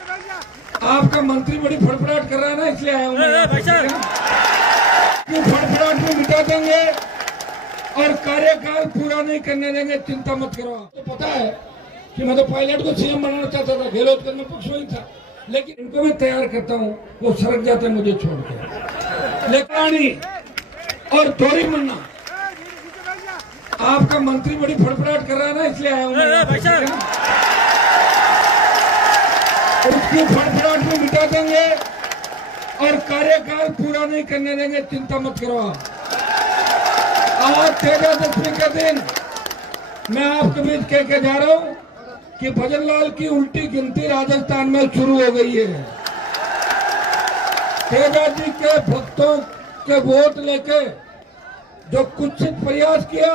आपका मंत्री बड़ी फड़फड़ाहट कर रहा है ना, इसलिए आया हूँ। फड़फड़ाहट में मिटा देंगे और कार्यकाल पूरा नहीं करने देंगे, चिंता मत करो। तो पता है कि मैं तो पायलट को सीएम बनाना चाहता था, गहलोत करने पक्ष में था, लेकिन इनको भी तैयार करता हूँ, वो सड़क जाते मुझे छोड़कर। लेकिन और थोड़ी मन्ना, आपका मंत्री बड़ी फड़फड़ाहट कर रहा है ना, इसलिए आया हूँ। उसकी फड़फड़ाहट में मिटा देंगे और कार्यकाल पूरा नहीं करने देंगे, चिंता मत करो। आज 13 के दिन मैं आपके बीच कह के जा रहा हूं कि भजनलाल की उल्टी गिनती राजस्थान में शुरू हो गई है। तेजा जी के भक्तों के वोट लेके जो कुत्सित प्रयास किया,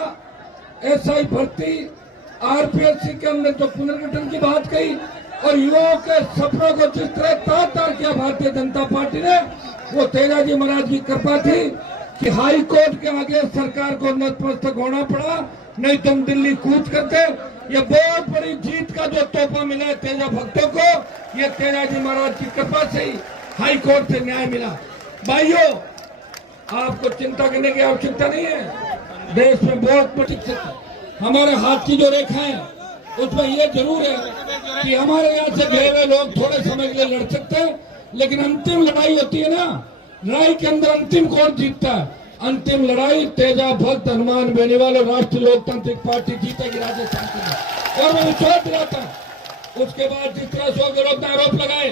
एसआई भर्ती, आरपीएससी के अंदर जो पुनर्गठन की बात कही और युवाओं के सपनों को जिस तरह तार किया भारतीय जनता पार्टी ने, वो तेजा जी महाराज की कृपा थी कि हाई कोर्ट के आगे सरकार को नतमस्तक होना पड़ा, नहीं तुम दिल्ली कूच करते। ये बहुत बड़ी जीत का जो तोहफा मिला है तेजा भक्तों को, ये तेजा जी महाराज की कृपा से ही हाई कोर्ट से न्याय मिला। भाइयों, आपको चिंता करने की आवश्यकता नहीं है। देश में बहुत बड़ी हमारे हाथ की जो रेखा है उसमें ये जरूर है कि हमारे यहाँ से गए हुए लोग थोड़े समय के लिए लड़ सकते हैं, लेकिन अंतिम लड़ाई होती है ना, लड़ाई के अंदर अंतिम कौन जीतता है? अंतिम लड़ाई तेजा भक्त हनुमान बेनीवाल और राष्ट्रीय लोकतांत्रिक पार्टी जीतेगी राजस्थान के। और मैं विश्वास दिलाता हूँ। उसके बाद जिस तरह से गहलोत ने आरोप लगाए,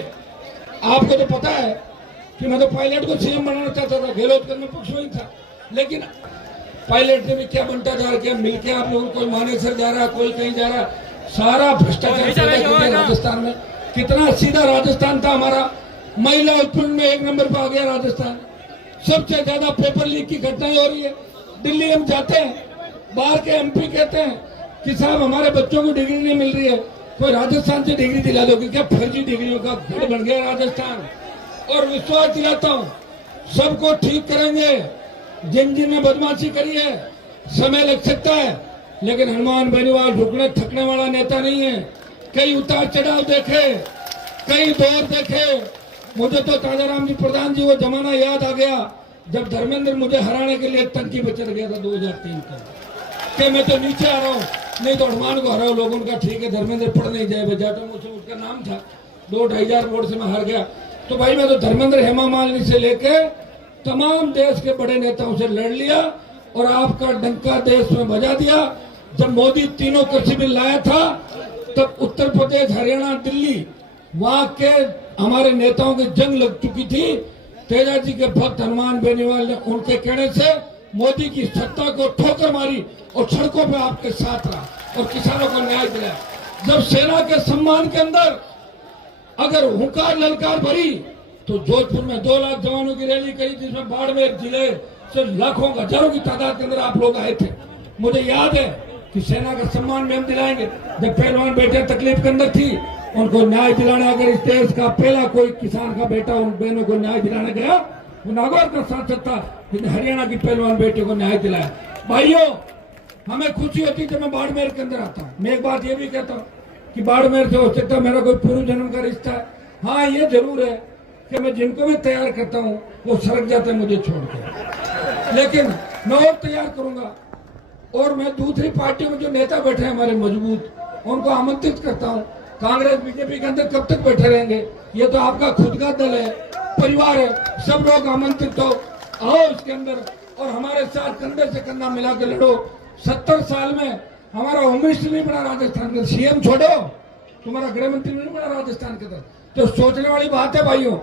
आपको तो पता है कि मैं तो पायलट को सीएम बनाना चाहता था, गहलोत करने पक्ष में था, लेकिन पायलट ने भी क्या भ्रष्टाचार किया, मिलकर आप लोगों को मानेसर जा रहा, कोई कहीं जा रहा, सारा भ्रष्टाचार राजस्थान में। कितना सीधा राजस्थान था हमारा, महिला उत्पीड़न में 1 नंबर पर आ गया राजस्थान। सबसे ज्यादा पेपर लीक की घटनाएं हो रही है। दिल्ली हम जाते हैं, बाहर के एमपी कहते हैं कि साहब हमारे बच्चों को डिग्री नहीं मिल रही है, कोई राजस्थान से डिग्री दिला दोगे क्या? फर्जी डिग्रियों का गढ़ बन गया राजस्थान। और विश्वास दिलाता हूँ, सबको ठीक करेंगे। जिन ने बदमाशी करी है, समय लग सकता है, लेकिन हनुमान बेनीवाल रुकने थकने वाला नेता नहीं है। कई उतार चढ़ाव देखे, कई दौर देखे। मुझे तो ताजाराम जी प्रधान जी वो जमाना याद आ गया जब धर्मेंद्र मुझे हराने के लिए टंकी पे चढ़ गया था 2003 का, कि मैं तो नीचे आ रहा हूँ, नहीं तो हनुमान को हराओ। लोगों का ठीक है, धर्मेंद्र पढ़ नहीं जाए, जाटो मुझे उसका नाम था, 2-2,500 वोट से मैं हार गया। तो भाई मैं तो धर्मेंद्र, हेमा मालिनी से लेके तमाम देश के बड़े नेताओं से लड़ लिया और आपका डंका देश में बजा दिया। जब मोदी तीनों कृषि बिल लाया था, तब उत्तर प्रदेश, हरियाणा, दिल्ली, वहां के हमारे नेताओं की जंग लग चुकी थी। तेजा जी के भक्त हनुमान बेनीवाल ने उनके कहने से मोदी की सत्ता को ठोकर मारी और सड़कों पे आपके साथ रहा और किसानों को न्याय दिलाया। जब सेना के सम्मान के अंदर अगर हुंकार ललकार भरी, तो जोधपुर में 2 लाख जवानों की रैली करी, जिसमें बाड़मेर जिले से लाखों हजारों की तादाद के अंदर आप लोग आए थे। मुझे याद है कि सेना का सम्मान में हम दिलाएंगे। जब पहलवान बेटे तकलीफ के अंदर थी, उनको न्याय दिलाने, अगर इस देश का पहला कोई किसान का बेटा उन बहनों को न्याय दिलाने गया, वो नागौर का सांसद था, जिसने हरियाणा की पहलवान बेटे को न्याय दिलाया। भाइयों, हमें खुशी होती जब मैं बाड़मेर के अंदर आता हूँ। मैं एक बात ये भी कहता हूँ कि बाड़मेर से हो सकता है मेरा कोई पूर्व जन्म का रिश्ता है। हाँ, ये जरूर है कि मैं जिनको भी तैयार करता हूँ वो सड़क जाते मुझे छोड़कर, लेकिन मैं और तैयार करूंगा। और मैं दूसरी पार्टियों में जो नेता बैठे हैं हमारे मजबूत, उनको आमंत्रित करता हूँ। कांग्रेस बीजेपी के अंदर कब तक बैठे रहेंगे? ये तो आपका खुद का दल है, परिवार है, सब लोग आमंत्रित हो, आओ इसके अंदर और हमारे साथ कंधे से कंधा मिला के लड़ो। 70 साल में हमारा होम मिनिस्टर नहीं बना राजस्थान का, सीएम छोड़ो, तुम्हारा गृह मंत्री नहीं बना राजस्थान के अंदर। तो सोचने वाली बात है भाइयों।